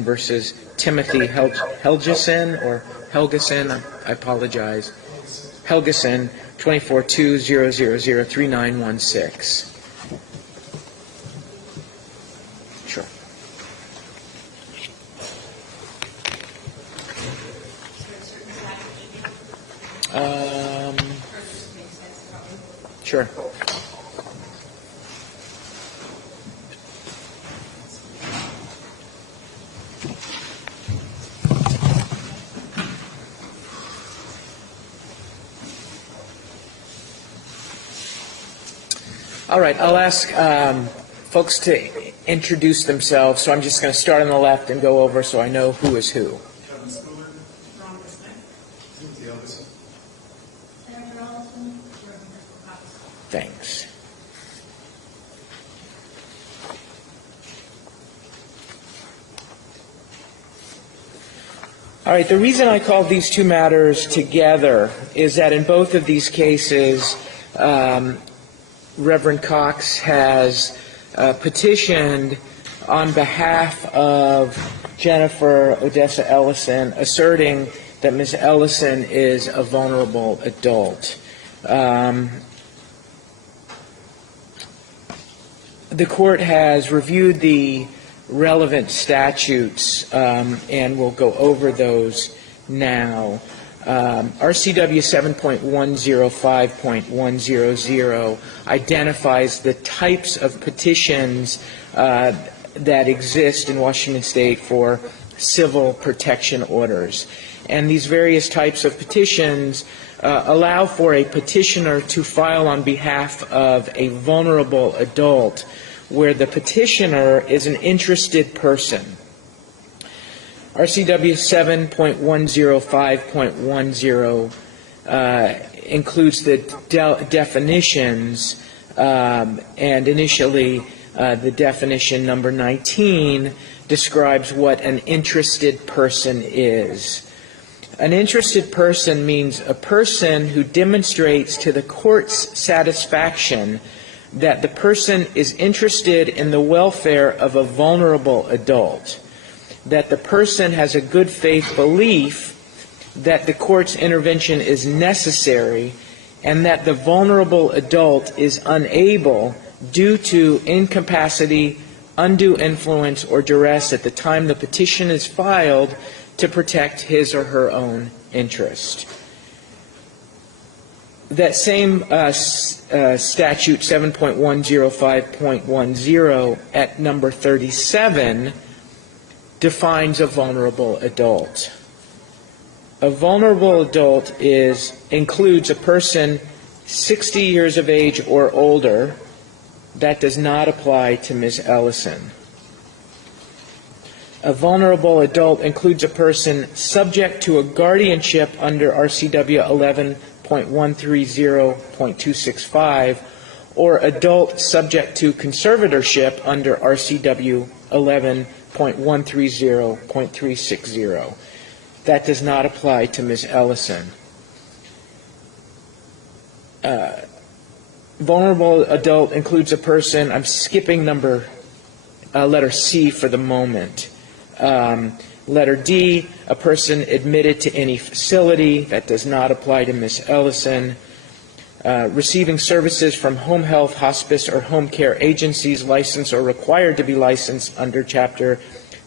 versus Timothy Helgeson, or Helgeson, I apologize. Helgeson, 242-000-3916. Sure. Sure. All right, I'll ask folks to introduce themselves, so I'm just going to start on the left and go over so I know who is who. Thanks. All right, the reason I called these two matters together is that in both of these cases, Reverend Cox has petitioned on behalf of Jennifer Odessa Ellison, asserting that Ms. Ellison is a vulnerable adult. The court has reviewed the relevant statutes, and we'll go over those now. RCW 7.105.100 identifies the types of petitions that exist in Washington State for civil protection orders. And these various types of petitions allow for a petitioner to file on behalf of a vulnerable adult where the petitioner is an interested person. RCW 7.105.10 includes the definitions, and initially the definition number 19 describes what an interested person is. An interested person means a person who demonstrates to the court's satisfaction that the person is interested in the welfare of a vulnerable adult, that the person has a good faith belief that the court's intervention is necessary, and that the vulnerable adult is unable, due to incapacity, undue influence, or duress at the time the petition is filed, to protect his or her own interest. That same statute, 7.105.10, at number 37, defines a vulnerable adult. A vulnerable adult includes a person 60 years of age or older. That does not apply to Ms. Ellison. A vulnerable adult includes a person subject to a guardianship under RCW 11.130.265, or adult subject to conservatorship under RCW 11.130.360. That does not apply to Ms. Ellison. Vulnerable adult includes a person, I'm skipping letter C for the moment. Letter D, a person admitted to any facility. That does not apply to Ms. Ellison. Receiving services from home health, hospice, or home care agencies licensed or required to be licensed under Chapter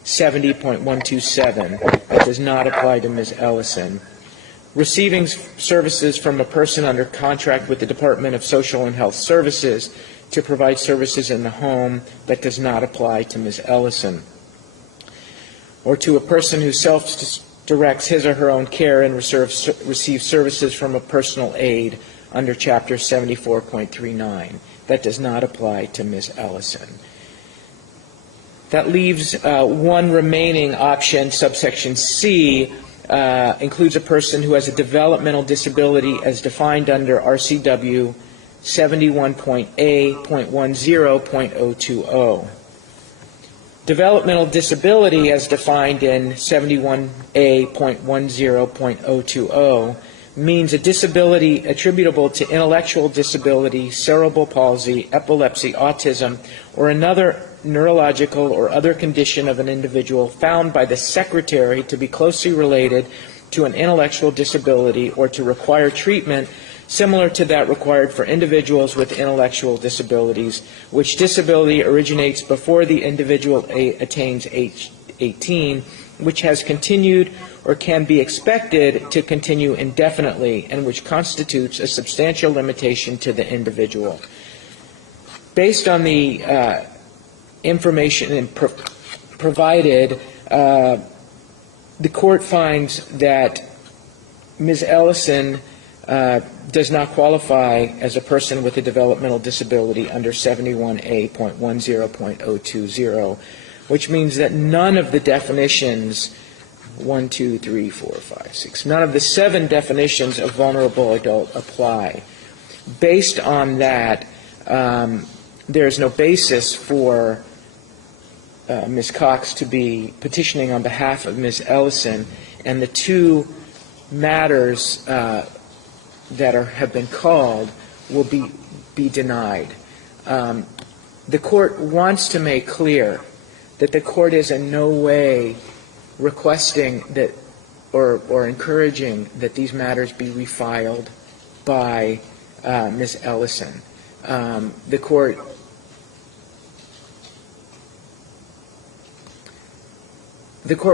70.127. That does not apply to Ms. Ellison. Receiving services from a person under contract with the Department of Social and Health Services to provide services in the home. That does not apply to Ms. Ellison. Or to a person who self-directs his or her own care and receives services from a personal aide under Chapter 74.39. That does not apply to Ms. Ellison. That leaves one remaining option, subsection C, includes a person who has a developmental disability as defined under RCW 71.A.10.020. Developmental disability as defined in 71A.10.020 means a disability attributable to intellectual disability, cerebral palsy, epilepsy, autism, or another neurological or other condition of an individual found by the Secretary to be closely related to an intellectual disability or to require treatment similar to that required for individuals with intellectual disabilities, which disability originates before the individual attains age 18, which has continued or can be expected to continue indefinitely, and which constitutes a substantial limitation to the individual. Based on the information provided, the court finds that Ms. Ellison does not qualify as a person with a developmental disability under 71A.10.020, which means that none of the definitions, 1, 2, 3, 4, 5, 6, none of the 7 definitions of vulnerable adult apply. Based on that, there is no basis for Ms. Cox to be petitioning on behalf of Ms. Ellison, and the 2 matters that have been called will be denied. The court wants to make clear that the court is in no way requesting that or encouraging that these matters be refiled by Ms. Ellison. The court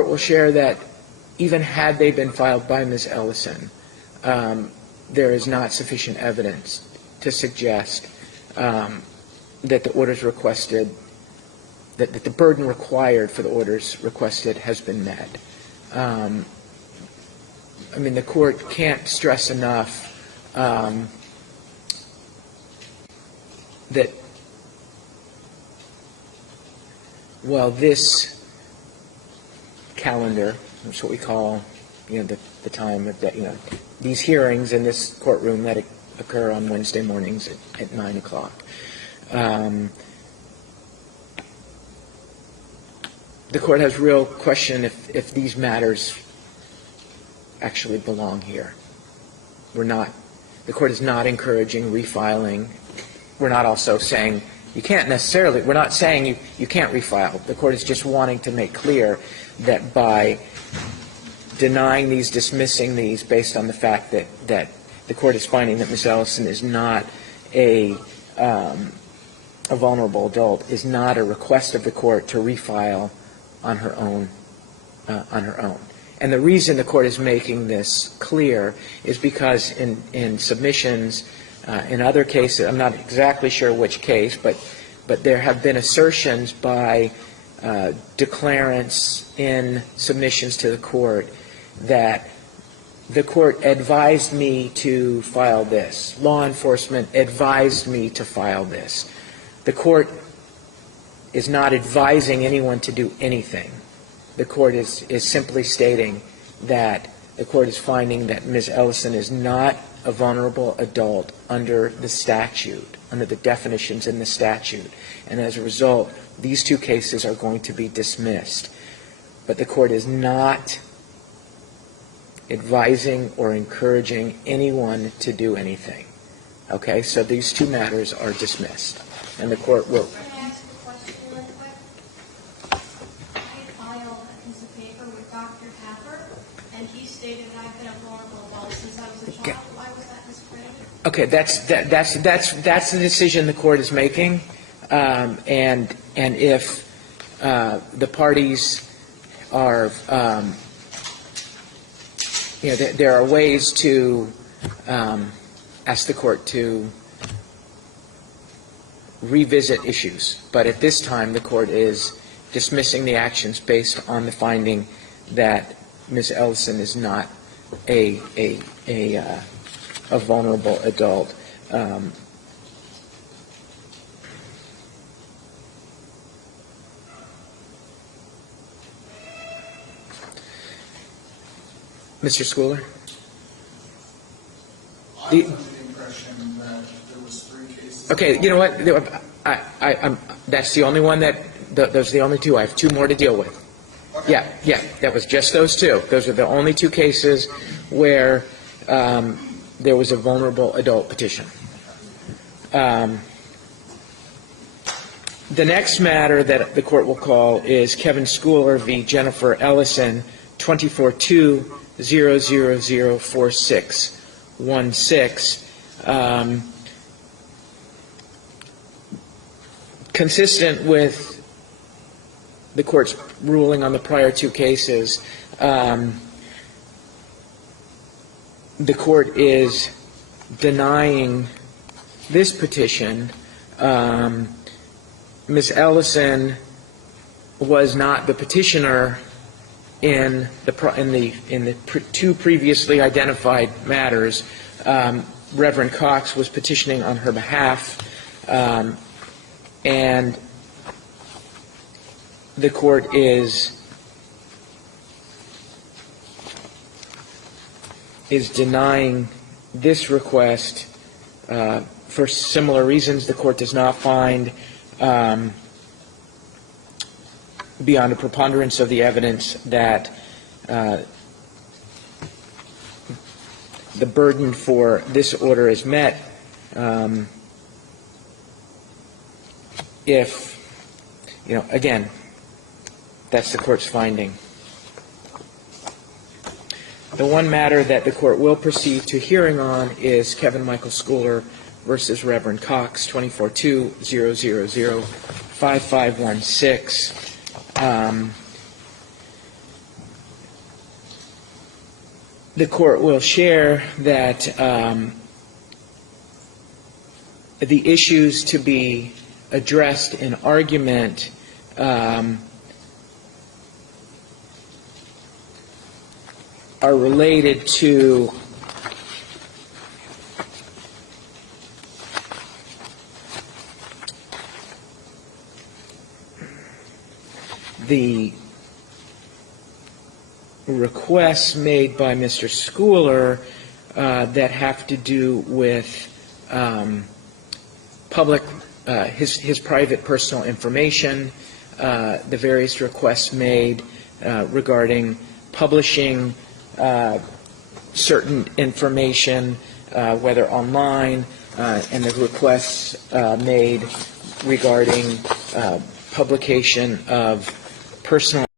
will share that even had they been filed by Ms. Ellison, there is not sufficient evidence to suggest that the orders requested, that the burden required for the orders requested has been met. I mean, the court can't stress enough that while this calendar, that's what we call, the time of that, these hearings in this courtroom that occur on Wednesday mornings at 9 o'clock. The court has real question if these matters actually belong here. The court is not encouraging refiling. We're not also saying you can't necessarily, we're not saying you can't refile. The court is just wanting to make clear that by denying these, dismissing these based on the fact that the court is finding that Ms. Ellison is not a vulnerable adult, is not a request of the court to refile on her own. And the reason the court is making this clear is because in submissions, in other cases, I'm not exactly sure which case, but there have been assertions by declarants in submissions to the court that the court advised me to file this. Law enforcement advised me to file this. The court is not advising anyone to do anything. The court is simply stating that the court is finding that Ms. Ellison is not a vulnerable adult under the statute, under the definitions in the statute. And as a result, these 2 cases are going to be dismissed. But the court is not advising or encouraging anyone to do anything. Okay, so these 2 matters are dismissed. And the court will... Can I ask a question really quick? I filed a piece of paper with Dr. Tapper, and he stated that I've been a vulnerable adult since I was a child. Why was that miscredited? Okay, that's the decision the court is making, and if the parties are, there are ways to ask the court to revisit issues, but at this time the court is dismissing the actions based on the finding that Ms. Ellison is not a vulnerable adult. Mr. Schooler? I was under the impression that there was 3 cases. Okay, you know what? That's the only one those are the only 2. I have 2 more to deal with. Okay. Yeah, that was just those 2. Those are the only 2 cases where there was a vulnerable adult petition. The next matter that the court will call is Kevin Schooler v. Jennifer Ellison, 242-0004616. Consistent with the court's ruling on the prior two cases, the court is denying this petition. Ms. Ellison was not the petitioner in the two previously identified matters. Reverend Cox was petitioning on her behalf, and the court is denying this request for similar reasons. The court does not find beyond a preponderance of the evidence that the burden for this order is met if, again, that's the court's finding. The one matter that the court will proceed to hearing on is Kevin Michael Schooler versus Reverend Cox, 242-000-5516. The court will share that the issues to be addressed in argument are related to the requests made by Mr. Schooler that have to do with his private personal information, the various requests made regarding publishing certain information, whether online, and the requests made regarding publication of personal